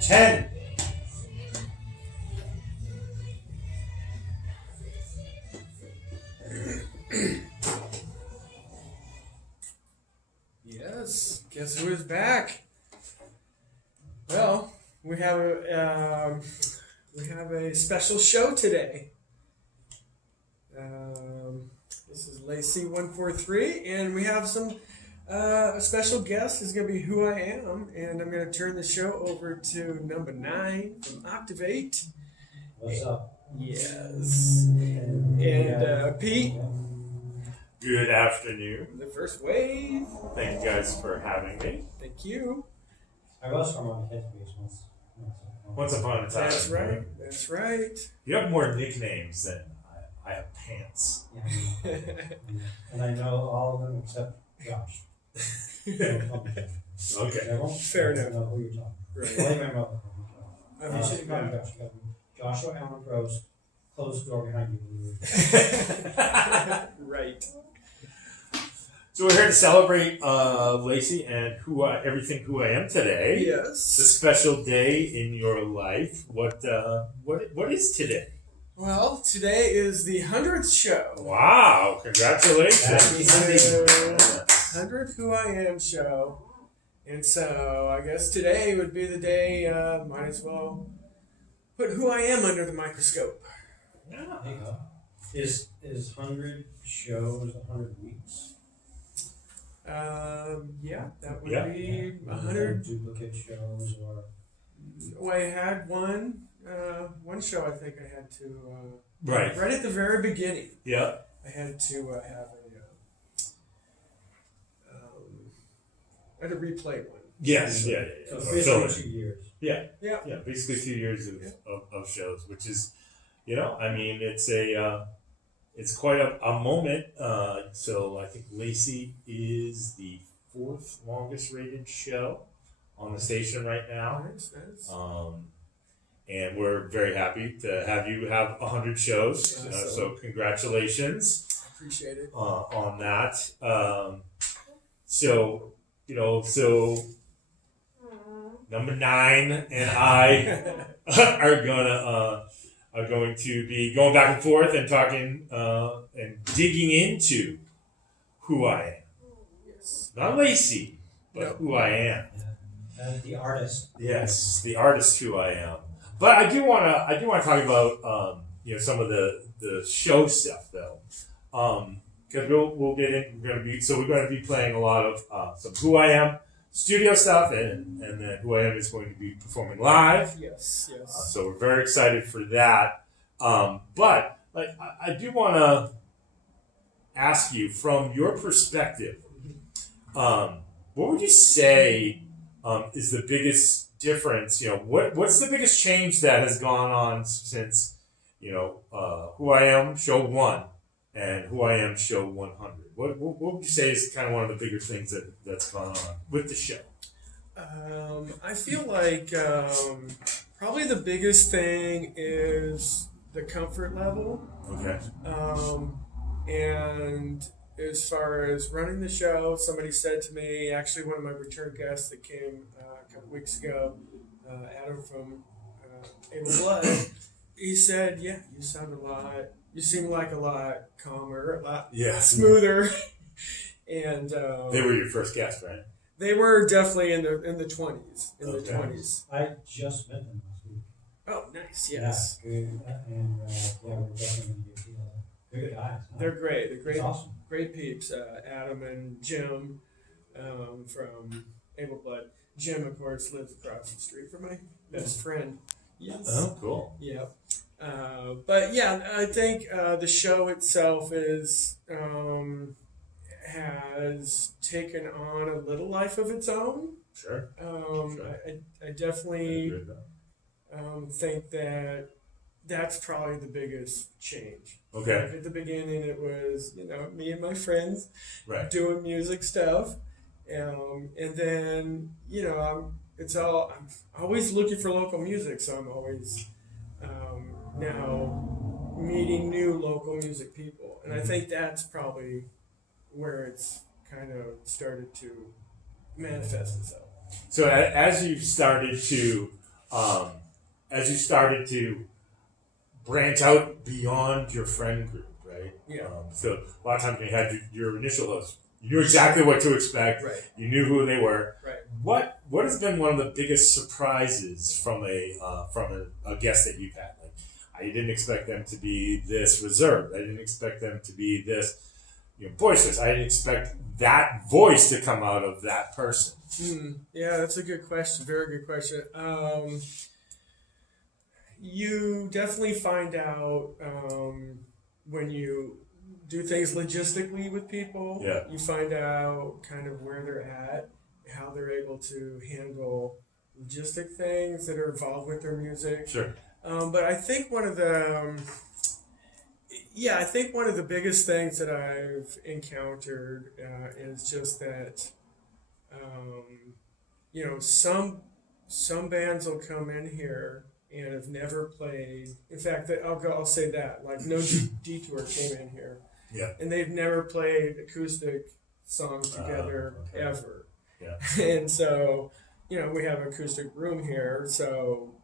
10. Yes, guess who is back? Well, we have a special show today. This is Lacey 143, and we have some a special guest is going to be Who I Am, and I'm going to turn the show over to Numba9ne from Octavate. What's up? Yes, and Pete. Good afternoon. The First Wave. Thank you guys for having me. Thank you. I was from on the kids' base Once upon a time. That's right. That's right. You have more nicknames than I have pants. Yeah, and I know all of them except Josh. Okay. Fair enough. I don't know who you're talking Right. about. Only my mother. You should call him Josh. You got Joshua Allen Prost. Close the door behind you. Right. So we're here to celebrate Lacey and everything who I am today. It's a Yes. special day in your life. What is today? Well, today is the 100th show. Wow! Congratulations. The 100th Who I Am show. And so I guess today would be the day, might as well put Who I Am under the microscope. There you go. Is 100 shows 100 weeks? Yeah, that would Yeah. be 100. Duplicate shows or Well, I had one show I think I had to, Right. right at the very beginning, Yeah. I had to have I had to replay one. Yes. Yeah. so Fill basically in. 2 years. Yeah. Yeah. Yeah. Basically 2 years of shows, which is, I mean, it's quite a moment. So I think Lacey is the 4th longest rated show on the station right now. Nice. And we're very happy to have you have 100 shows. So congratulations Appreciate it. on that. So Numba9ne and I are going to be going back and forth and talking and digging into who I am. Yes. Not Lacey, but No. who I am. The artist. Yes, the artist who I am. But I do want to talk about some of the show stuff though, because we'll get in. We're going to be playing a lot of some Who I Am studio stuff, and then Who I Am is going to be performing live. Yes. So we're very excited for that. But I do want to ask you, from your perspective, what would you say is the biggest difference? What's the biggest change that has gone on since Who I Am show 1 and Who I Am show 100? What would you say is kind of one of the bigger things that's gone on with the show? I feel like probably the biggest thing is the comfort level. Okay. And as far as running the show, somebody said to me, actually one of my return guests that came a couple weeks ago, Adam from Able Blood, he said, yeah, you seem like a lot calmer, a lot smoother. And They were your first guest, right? they were definitely in the 20s. In the Okay. 20s. I just met them last week. Oh, nice. Yes. Yeah, good. And we're definitely going to get together. They're good guys. Huh? They're great. They're great. It's awesome. Great peeps. Adam and Jim from Able Blood. Jim, of course, lives across the street from my best friend. Yes. Oh, cool. Yep. But yeah, I think the show itself has taken on a little life of its own. Sure. I definitely think that's probably the biggest change. Okay. Like at the beginning, it was me and my friends Right. doing music stuff, and then I'm always looking for local music, so I'm always now meeting new local music people, and I think that's probably where it's kind of started to manifest itself. So as you started to branch out beyond your friend group, right? Yeah. So a lot of times when you had your initial hosts, you knew exactly what to expect. Right. You knew who they were. Right. What has been one of the biggest surprises from a guest that you've had? Like, I didn't expect them to be this reserved. I didn't expect them to be this boisterous. I didn't expect that voice to come out of that person. Yeah, that's a good question. Very good question. You definitely find out when you do things logistically with people. Yeah. You find out kind of where they're at, how they're able to handle logistic things that are involved with their music. Sure. But I think one of the biggest things that I've encountered is just that, some bands will come in here and have never played. In fact, I'll say that, like No Detour came in here, Yeah. and they've never played acoustic songs together okay. ever. Yeah. And so, we have an acoustic room here, so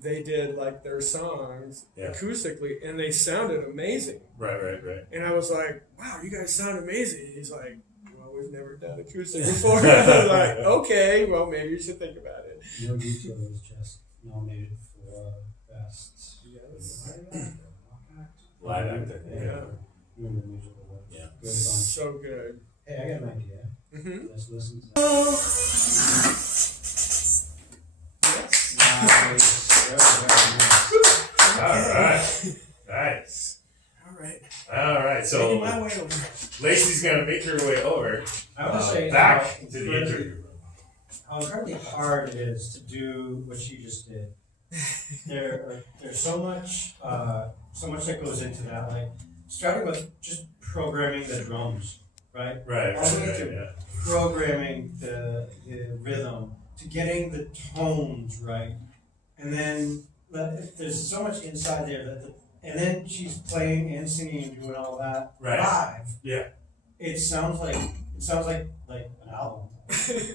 they did like their songs acoustically, and they sounded amazing. Right. And I was like, "Wow, you guys sound amazing." He's like, "Well, we've never done acoustic before." And I was like, "Okay, well, maybe you should think about it." No Detour was just nominated for Best Live actor. Yeah. Remember the music awards. Yeah. Good bunch. So good. Hey, I got an idea. Mm-hmm. Let's listen to All right. Nice. All right. So Making my way over. Lacey's gonna make her way over. I want to say back how to the interview room. how incredibly hard it is to do what she just did. There's so much that goes into that. Like starting with just programming the drums, right? Right. All the way to Yeah. programming the rhythm, to getting the tones right, and then there's so much inside there and then she's playing and singing and doing all that live. Yeah. It sounds like an album.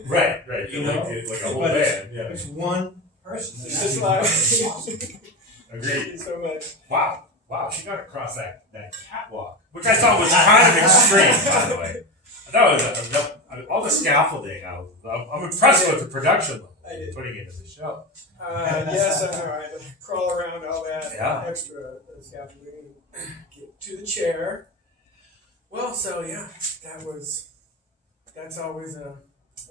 Right. You know? like a whole But band. Yeah. It's one person. It's just live. Agreed. Thank you so much. Wow, she got across that catwalk, which I thought was kind of extreme, by the way. I thought it was all the scaffolding. I'm impressed with the production level you're putting into the show. Yes, I know. I had to crawl around all that extra scaffolding and get to the chair. Well, so that's always a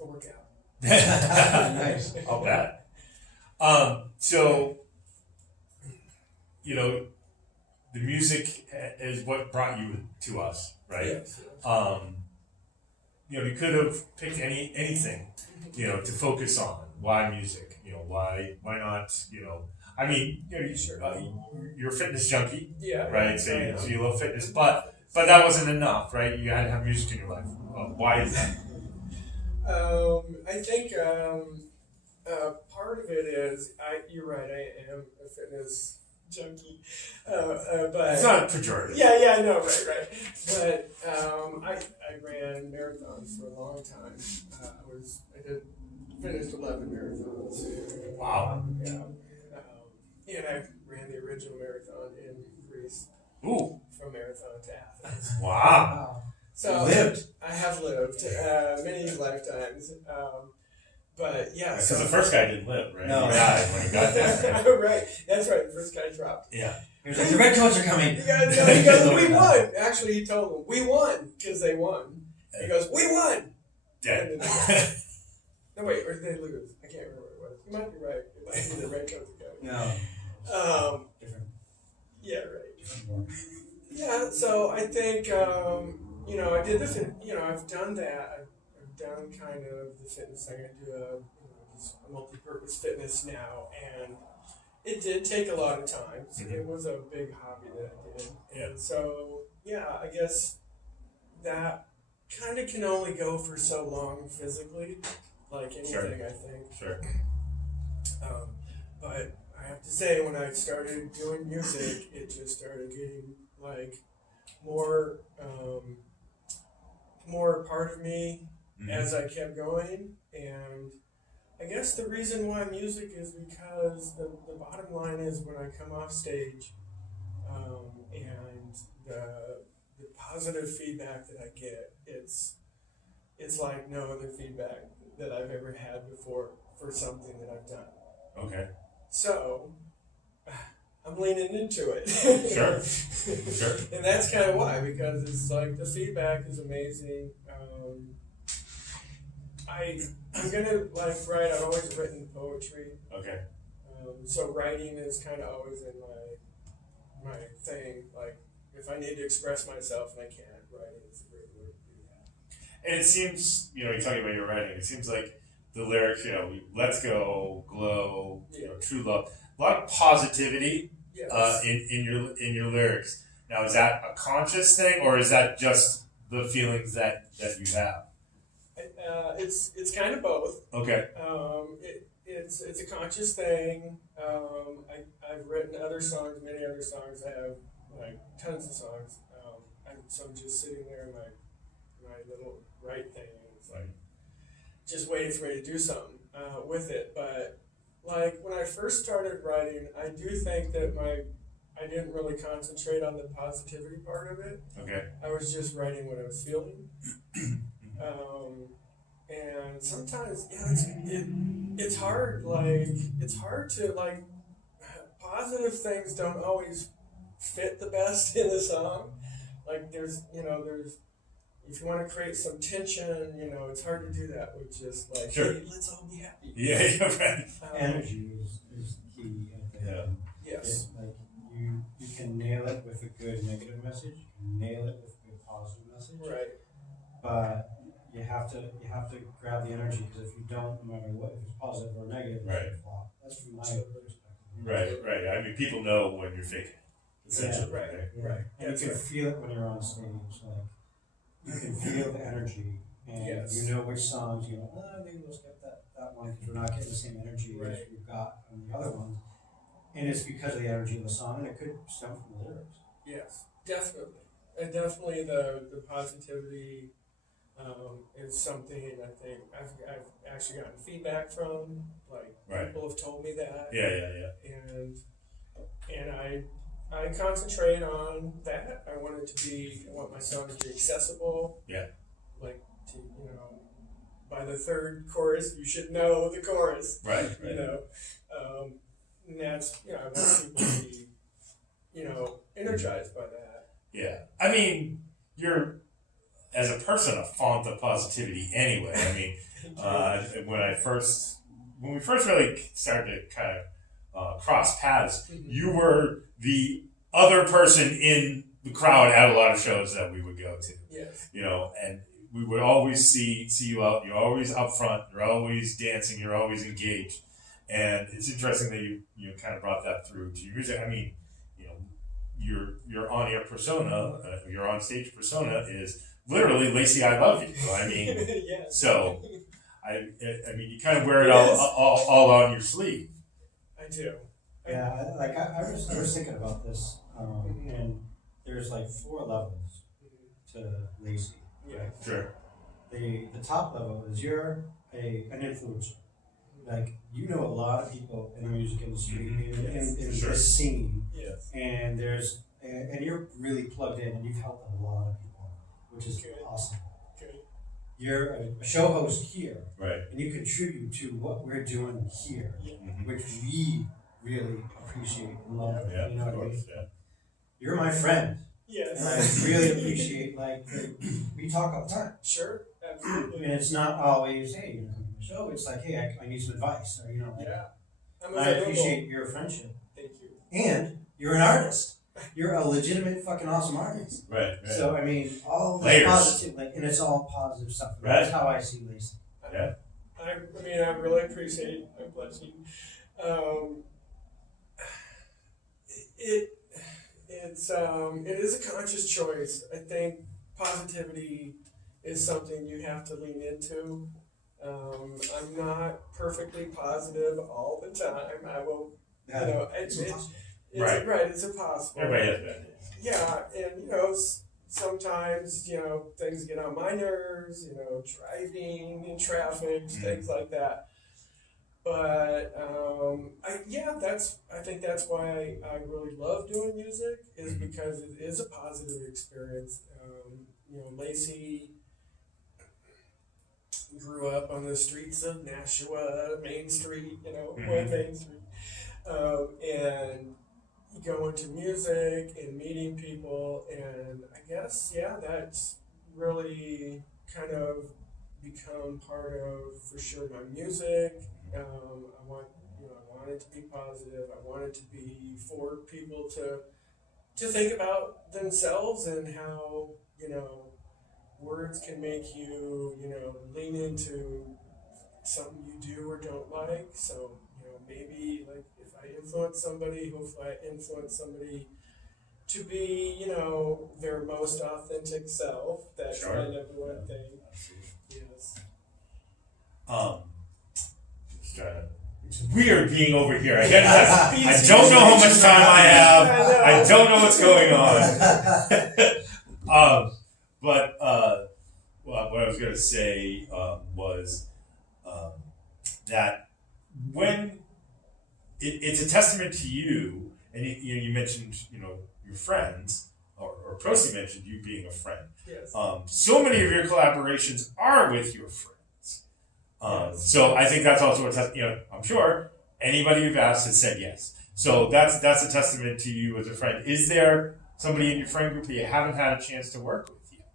workout. Nice. I'll bet. So, the music is what brought you to us, right? Yes. You could have picked anything, to focus on. Why music? Why not? I mean, you're a fitness junkie, right? So you love fitness, but that wasn't enough, right? You had to have music in your life. Why is that? I think part of it is you're right. I am a fitness junkie, but It's not pejorative. Yeah, I know, right. But I ran marathons for a long time. I finished 11 marathons. Wow. And I ran the original marathon in Greece. Ooh. From Marathon to Athens. Wow. So You lived. I have lived many lifetimes. But yeah. Because So the first guy didn't live, right? No. He died when he got there. Right. That's right. The first guy dropped. Yeah. He was like, the redcoats are coming. He goes, we won. Actually, he told them, we won, because they won. He goes, we won. Dead. No, wait, or did they lose? I can't remember what it was. You might be right. It might be the Redcoats again. No. Um, Different. Yeah, right. Yeah, so I think, I did I've done that. I've done kind of the fitness thing. I do a multi-purpose fitness now, and it did take a lot of time. So it was a big hobby that I did. Yeah. And so, I guess that kind of can only go for so long physically, like anything, Sure. I think. Sure. But I have to say, when I started doing music, it just started getting like more part of me as I kept going. And I guess the reason why music is because the bottom line is when I come off stage, and the positive feedback that I get, it's like no other feedback that I've ever had before for something that I've done. Okay. So I'm leaning into it. Sure. Sure. And that's kind of why, because it's like the feedback is amazing. I'm gonna write. I've always written poetry. Okay. So writing is kind of always in my thing. Like if I need to express myself and I can't, writing is a great way to do that. And it seems, you're talking about your writing, it seems like the lyrics, let's go, glow, true love, a lot of positivity in your lyrics. Now, is that a conscious thing, or is that just the feelings that you have? It's kind of both. Okay. It's a conscious thing. I've written other songs, many other songs. I have tons of songs. So I'm just sitting there in my little write thing, and it's just waiting for me to do something with it. But when I first started writing, I do think that I didn't really concentrate on the positivity part of it. Okay. I was just writing what I was feeling. And sometimes, it's hard. It's hard to positive things don't always fit the best in the song. There's if you want to create some tension, it's hard to do that with just sure. Hey, let's all be happy. Yeah, right. Energy is key. Yeah. Yes. You can nail it with a good negative message. You can nail it with a good positive message. Right. But you have to grab the energy, because if you don't, no matter what, if it's positive or negative, Right. it's flop. That's from my perspective. Right. I mean, people know when you're faking, essentially. Yeah, right. And you can feel it when you're on stage. You can feel the energy, and you know which songs maybe we'll skip that one because we're not getting the same energy as we've got on the other ones. And it's because of the energy of the song, and it could stem from the lyrics. Yes, definitely. And definitely the positivity is something I think I've actually gotten feedback from. People have told me that. Yeah. And I concentrate on that. I want my song to be accessible. Yeah. By the third chorus, you should know the chorus. Right. And that's, I want people to be, energized by that. Yeah. I mean, you're, as a person, a font of positivity anyway. I mean, when we first really started to kind of cross paths, you were the other person in the crowd at a lot of shows that we would go to. Yes. And we would always see you out. You're always up front. You're always dancing. You're always engaged. And it's interesting that you kind of brought that through to your music. I mean, your on-air persona, your on-stage persona is literally Lacey, I love you. I mean, yes. So I mean, you kind of wear it all on your sleeve. I do. Yeah, I was thinking about this, and there's 4 levels to Lacey. Yeah. Sure. The top level is you're an influencer. You know a lot of people in the music industry, in this scene. Yes. And and you're really plugged in, and you've helped a lot of people, which is awesome. Good. You're a show host here, right? And you contribute to what we're doing here, which we really appreciate and love. Yeah, you know what I mean? Yeah. You're my friend. Yes. And I really appreciate we talk all the time. Sure, absolutely. And it's not always, hey, you're coming to the show. It's hey, I need some advice, or Yeah. I appreciate your friendship. Thank you. And you're an artist. you're a legitimate fucking awesome artist. Right. So I mean, all the Layers. positive, like, and it's all positive stuff. Right. That's how I see Lacey. Yeah. I mean, I really appreciate it. I'm blessing. It is a conscious choice. I think positivity is something you have to lean into. I'm not perfectly positive all the time. I will, it's Right. It's impossible. Everybody has bad days. Yeah, and sometimes things get on my nerves. Driving in traffic, things like that. But I think that's why I really love doing music, is because it is a positive experience. Lacey grew up on the streets of Nashua, Main Street, Main Street, and going to music and meeting people, and I guess that's really kind of become part of, for sure, my music. I want it to be positive. I want it to be for people to think about themselves and how words can make you lean into something you do or don't like. So maybe like if I influence somebody, hopefully I influence somebody to be their most authentic self. That's kind of one thing. Yes. Just trying to. It's weird being over here. I don't know how much time I have. I don't know what's going on. Well, what I was going to say was that when it's a testament to you, and you mentioned your friends, or Procy mentioned you being a friend. Yes. So many of your collaborations are with your friends. So I think that's also a testament. I'm sure anybody you've asked has said yes. So that's a testament to you as a friend. Is there somebody in your friend group that you haven't had a chance to work with yet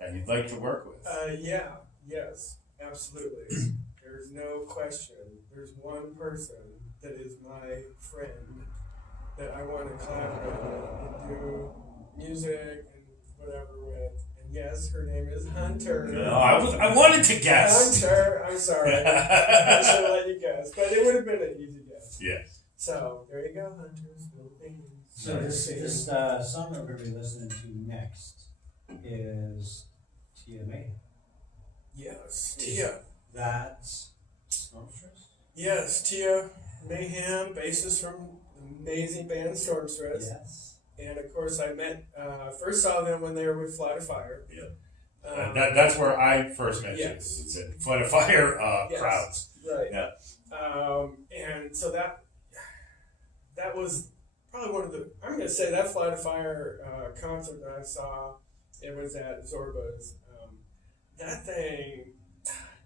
that you'd like to work with? Yes, absolutely. There's no question. There's one person that is my friend that I want to collaborate with and do music and whatever with. And yes, her name is Hunter. No, I wanted to guess. Hunter, I'm sorry. I should have let you guess, but it would have been an easy guess. Yes. So there you go, Hunter's Philippines. So this song that we're going to be listening to next is Tia May. Yes, Tia. That's Stormstress? Yes, Tia Mayhem, bassist from the amazing band Stormstress. Yes. And of course, I first saw them when they were with Flight of Fire. Yeah. That's where I first met you. Yes. It's at Flight of Fire Yes. crowds. Right. Yeah. And so that was probably one of the, I'm going to say that Flight of Fire concert that I saw, it was at Zorba's. That thing,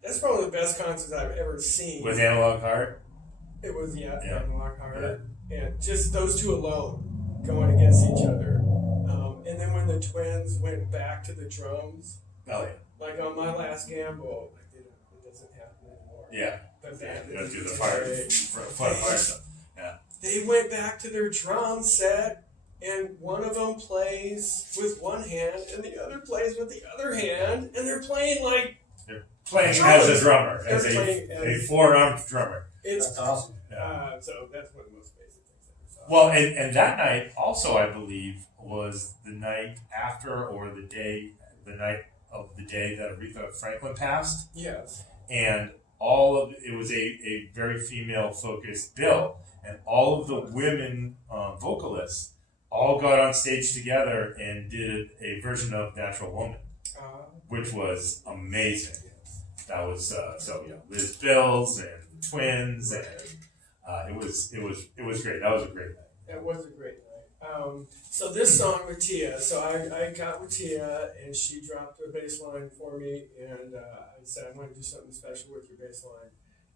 that's probably the best concert I've ever seen. With Analog Heart? It was, Analog Heart. Yeah. And just those two alone going against each other. And then when the Twins went back to the drums, Oh, yeah. like on My Last Gamble, it doesn't happen anymore. Yeah. But that You don't do the Flight of Fire stuff. Yeah. They went back to their drum set, and one of them plays with one hand, and the other plays with the other hand, and they're playing like Playing drums. as a drummer, as They're a four-armed drummer. It's awesome. So that's one of the most basic things I ever saw. Well, and that night also, I believe, was the night after or the night of the day that Aretha Franklin passed. Yes. And it was a very female-focused bill, and all of the women vocalists all got on stage together and did a version of Natural Woman, which was amazing. That was Liz Bills and the Twins, and it was great. That was a great night. That was a great night. So this song with Tia, so I got with Tia, and she dropped a bass line for me, and I said, I want to do something special with your bass line.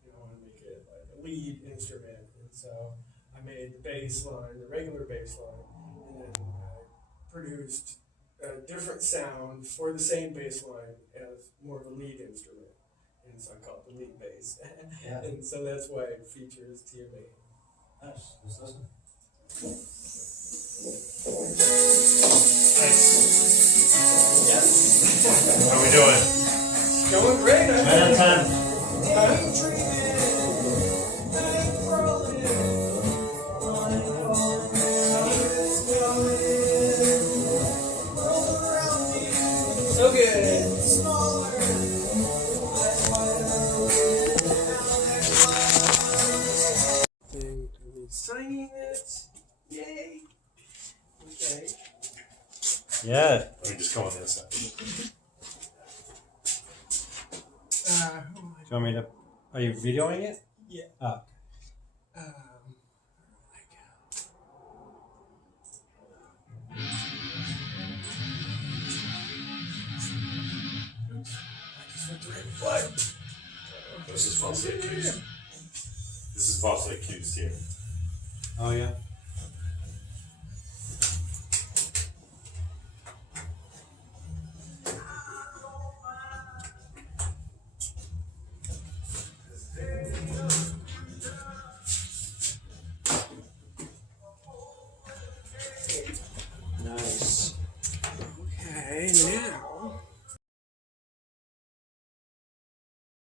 I want to make it like a lead instrument. And so I made the bass line, the regular bass line, and then I produced a different sound for the same bass line as more of a lead instrument. And so I call it the lead bass. Yeah. And so that's why it features Tia May. Nice. Let's listen. How we doing? Going great. Right on time. So good. Thing of me signing it. Yay. Okay. Yeah. Let me just come on the inside. Who am I? Do you want me to? Are you videoing it? Yeah. Oh. This is falsely accused. This is falsely accused here. Oh yeah. Nice. Okay, now